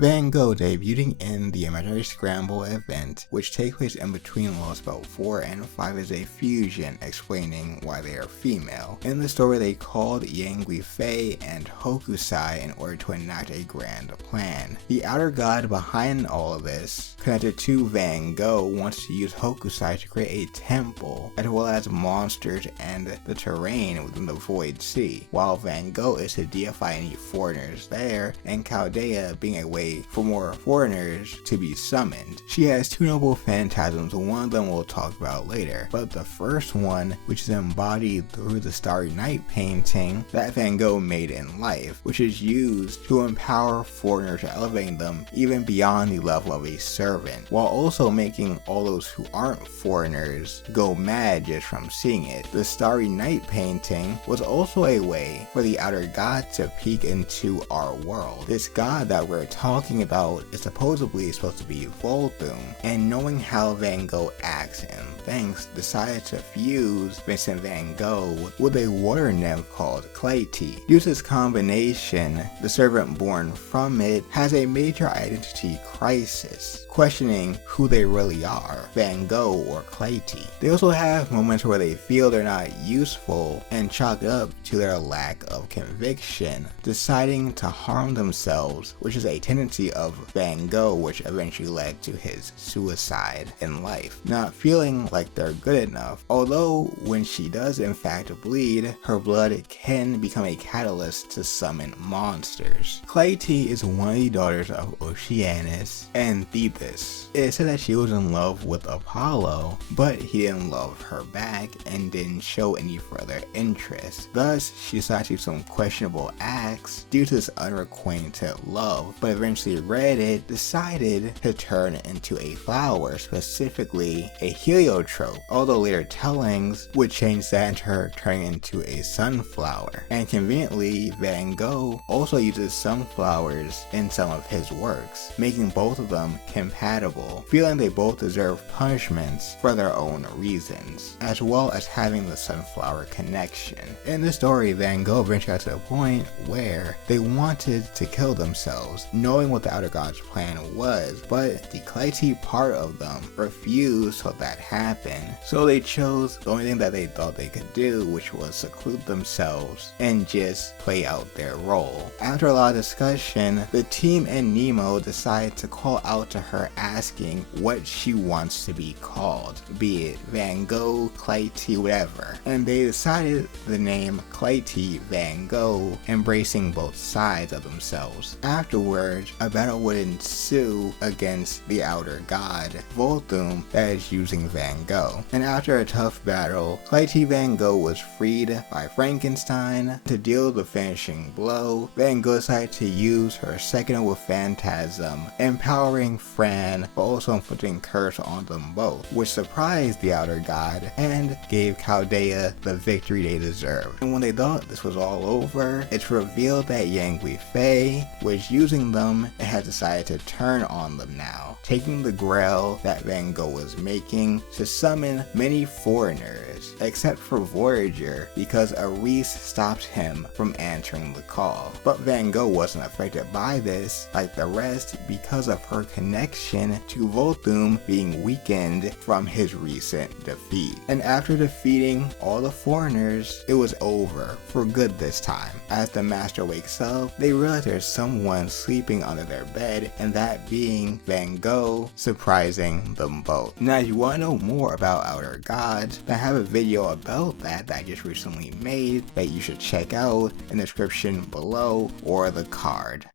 Van Gogh debuting in the imaginary Scramble event, which takes place in between laws about 4 and 5, is a fusion explaining why they are female. In the story, they called Yang Fei and Hokusai in order to enact a grand plan. The outer god behind all of this, connected to Van Gogh, wants to use Hokusai to create a temple, as well as monsters and the terrain within the Void Sea, while Van Gogh is to deify any foreigners there, and Chaldea being a way for more foreigners to be summoned. She has two noble phantasms, one of them we'll talk about later, but the first one, which is embodied through the Starry Night painting that Van Gogh made in life, which is used to empower foreigners, elevating them even beyond the level of a servant, while also making all those who aren't foreigners go mad just from seeing it. The Starry Night painting was also a way for the outer god to peek into our world. This god that we're talking about is supposedly supposed to be Vulthoom, and knowing how Van Gogh acts and thinks, decided to fuse Vincent van Gogh with a water nymph called Clytie. Due to this combination, the servant born from it has a major identity crisis, questioning who they really are, Van Gogh or Clytie. They also have moments where they feel they're not useful and chalk it up to their lack of conviction, deciding to harm themselves, which is a tendency of Van Gogh, which eventually led to his suicide in life. Not feeling like they're good enough, although when she does in fact bleed, her blood can become a catalyst to summon monsters. Clytie is one of the daughters of Oceanus and Thebes. It is said that she was in love with Apollo, but he didn't love her back and didn't show any further interest. Thus, she decided to do some questionable acts due to this unrequited love, but eventually Reddit decided to turn into a flower, specifically a heliotrope, although later tellings would change that into her turning into a sunflower. And conveniently, Van Gogh also uses sunflowers in some of his works, making both of them compatible, feeling they both deserve punishments for their own reasons, as well as having the sunflower connection. In the story, Van Gogh eventually got to the point where they wanted to kill themselves, knowing what the outer god's plan was, but the Clytie part of them refused to let that happen. So they chose the only thing that they thought they could do, which was seclude themselves and just play out their role. After a lot of discussion, the team and Nemo decide to call out to her asking what she wants to be called, be it Van Gogh, Clytie, whatever. And they decided the name Clytie Van Gogh, embracing both sides of themselves. Afterwards, a battle would ensue against the outer god, Vulthoom, that is using Van Gogh. And after a tough battle, Clytie Van Gogh was freed by Frankenstein. To deal the finishing blow, Van Gogh decided to use her second noble phantasm, empowering Fran, but also inflicting curse on them both, which surprised the outer god and gave Chaldea the victory they deserved. And when they thought this was all over, it's revealed that Yang Fei was using them and had decided to turn on them now, taking the grail that Van Gogh was making to summon many foreigners, except for Voyager, because Ares stopped him from answering the call. But Van Gogh wasn't affected by this like the rest because of her connection to Vulthoom being weakened from his recent defeat. And after defeating all the foreigners, it was over for good this time. As the master wakes up, they realize there's someone sleeping under their bed, and that being Van Gogh, surprising them both. Now, if you want to know more about outer gods, I have a video about that I just recently made that you should check out in the description below or the card.